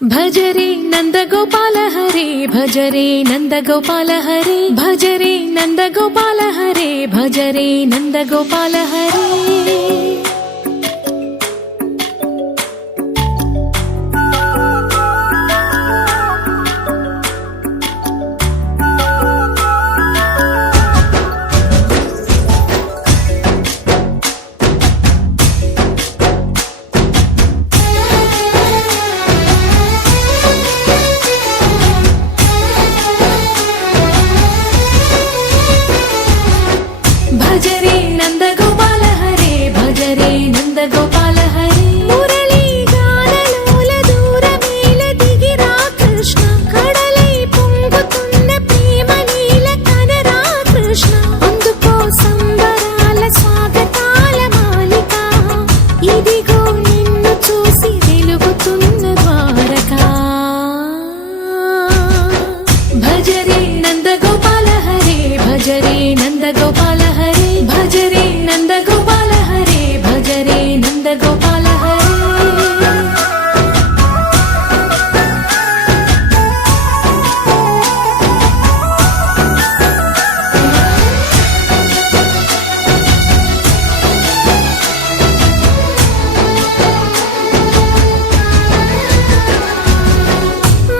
भज रे नंद गोपाल हरे भज रे नंद गोपाल हरे भज रे नंद गोपाल हरे भज रे नंद गोपाल हरे। भज रे नंद गोपाल हरे भज रे नंद गोपाल हरे। मुरली गानलोल दूरमेल दिगिरा कृष्ण कड़लै పొంగుతున్న ప్రేమ నీల కనరా కృష్ణ। అందుకో సంబరాల స్వాగతాల మాలిక ఇదిగో నిన్ను చూసి వెలుగుతున్న ద్వారకా। భజ రే నంద గోపాల హరే భజ రే నంద గోపాల हरे भज रे नंद गोपाल हरे भज रे नंद गोपाल हरे।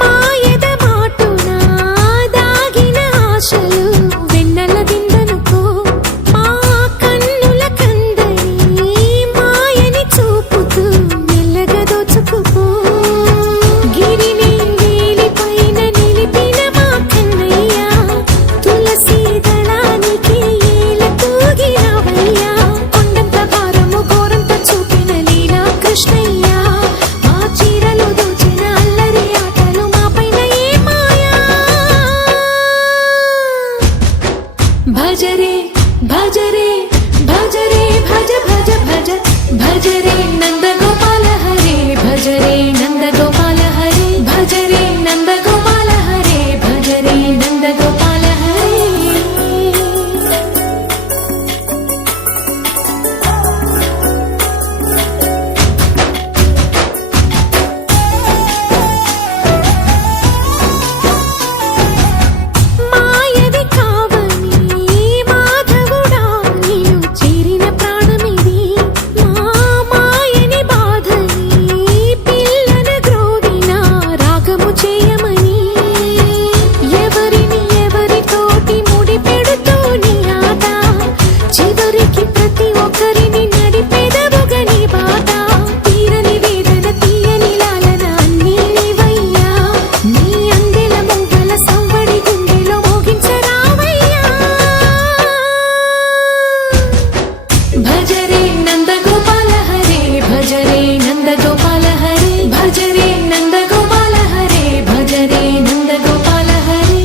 మాయద మాటున దాగిన ఆశలు వెన్నెల దిందనుకో भज रे भज रे भज रे भज भज भज भज रे नंद गोपाल हरे भज रे नंद गोपाल हरे भज रे नंद गोपाल हरे भज रे नंद गोपाल हरे। भज रे नंद गोपाल हरे भज रे नंद गोपाल हरे भज रे नंद गोपाल हरे भज रे नंद गोपाल हरे।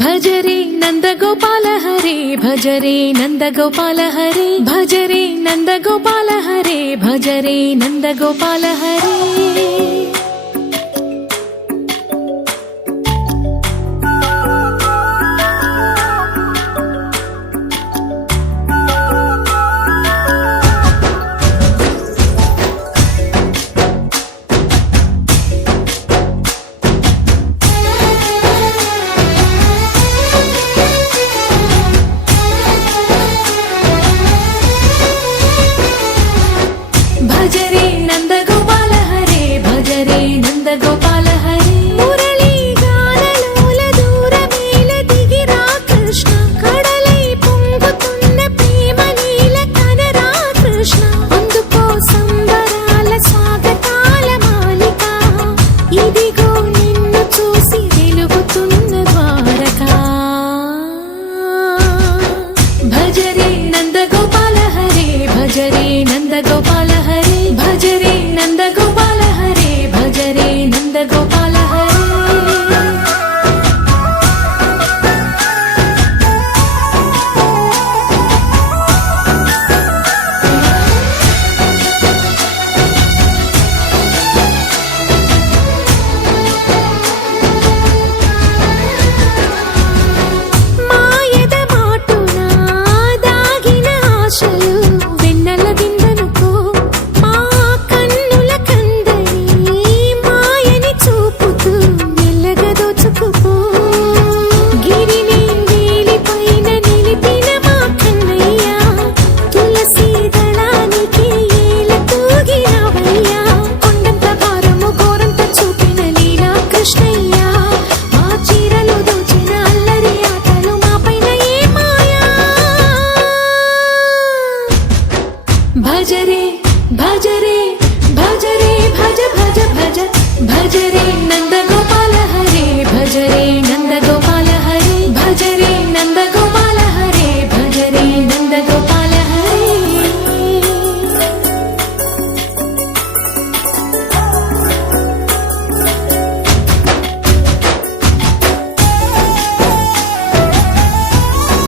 भज रे नंद गोपाल हरे भज रे नंद गोपाल हरे भज रे नंद गोपाल हरे भज रे नंद गोपाल हरे।